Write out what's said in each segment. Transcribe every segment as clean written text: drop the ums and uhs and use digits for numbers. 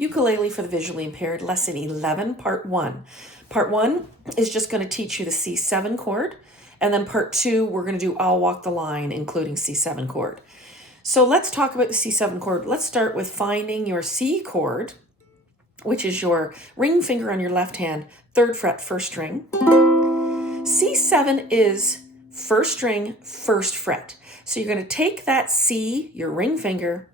Ukulele for the Visually Impaired, Lesson 11, Part 1. Part 1 is just going to teach you the C7 chord, and then Part 2, we're going to do I'll Walk the Line, including C7 chord. So let's talk about the C7 chord. Let's start with finding your C chord, which is your ring finger on your left hand, 3rd fret, 1st string. C7 is 1st string, 1st fret. So you're going to take that C, your ring finger,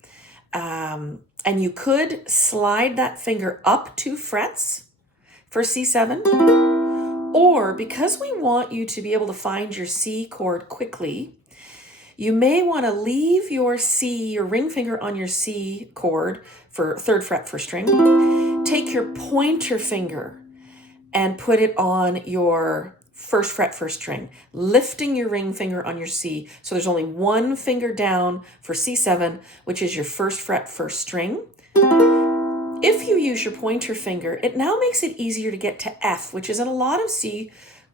and you could slide that finger up 2 frets for C7. Or because we want you to be able to find your C chord quickly, you may want to leave your C, your ring finger on your C chord for 3rd fret, 1st string. Take your pointer finger and put it on your 1st fret, 1st string, lifting your ring finger on your C. So there's only one finger down for C7, which is your 1st fret, 1st string. If you use your pointer finger, it now makes it easier to get to F, which is in a lot of C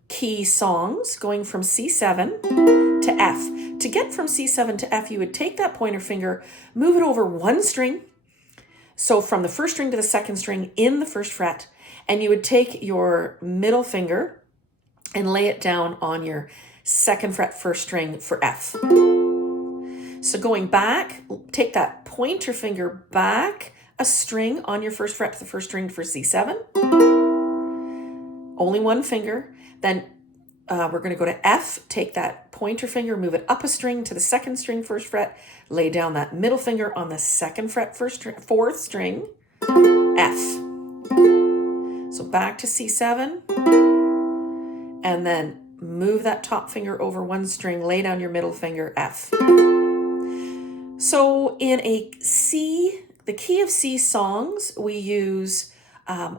key songs, going from C7 to F. To get from C7 to F, you would take that pointer finger, move it over one string, so from the 1st string to the 2nd string in the 1st fret, and you would take your middle finger and lay it down on your 2nd fret, 1st string for F. So going back, take that pointer finger back a string on your 1st fret to the 1st string for C7. Only one finger. Then we're going to go to F, take that pointer finger, move it up a string to the 2nd string, 1st fret, lay down that middle finger on the 2nd fret, 4th string, F. So back to C7, and then move that top finger over one string, lay down your middle finger, F. So in a C, the key of C songs, we use,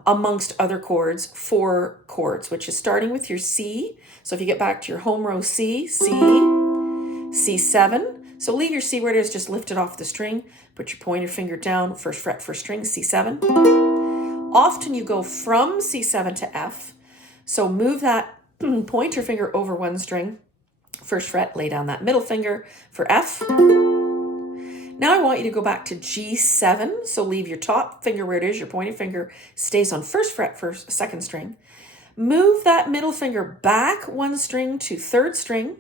amongst other chords, 4 chords, which is starting with your C. So if you get back to your home row C, C, C7. So leave your C where it is, just lift it off the string, put your pointer finger down, 1st fret, 1st string, C7. Often you go from C7 to F. So move that pointer finger over one string, 1st fret, lay down that middle finger for F. Now I want you to go back to G7. So leave your top finger where it is, your pointer finger stays on 1st fret, 2nd string. Move that middle finger back one string to 3rd string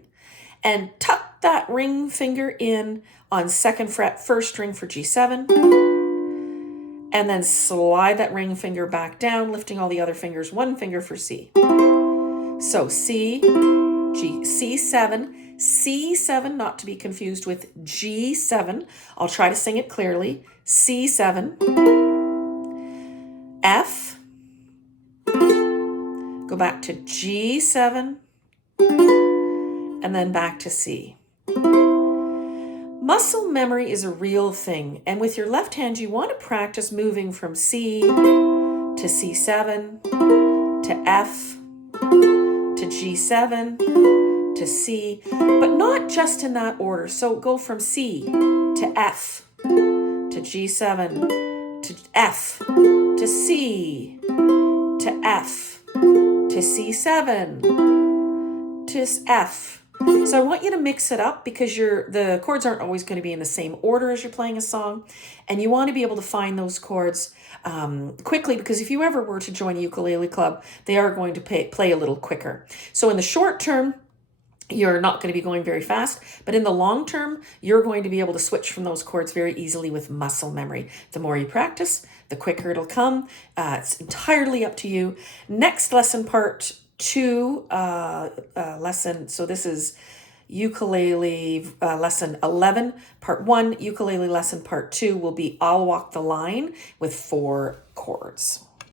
and tuck that ring finger in on 2nd fret, 1st string for G7. And then slide that ring finger back down, lifting all the other fingers, one finger for C. So C, G, C7, C7, not to be confused with G7. I'll try to sing it clearly. C7, F, go back to G7, and then back to C. Muscle memory is a real thing, and with your left hand, you want to practice moving from C to C7 to F to G7 to C, but not just in that order. So go from C to F to G7 to F to C to F to C7 to F. So I want you to mix it up because the chords aren't always going to be in the same order as you're playing a song, and you want to be able to find those chords quickly, because if you ever were to join a ukulele club, they are going to play a little quicker. So in the short term, you're not going to be going very fast, but in the long term, you're going to be able to switch from those chords very easily with muscle memory. The more you practice, the quicker it'll come. It's entirely up to you. Next lesson, part 2 lesson. So this is ukulele lesson 11, part 1. Ukulele lesson part 2 will be I'll Walk the Line with 4 chords.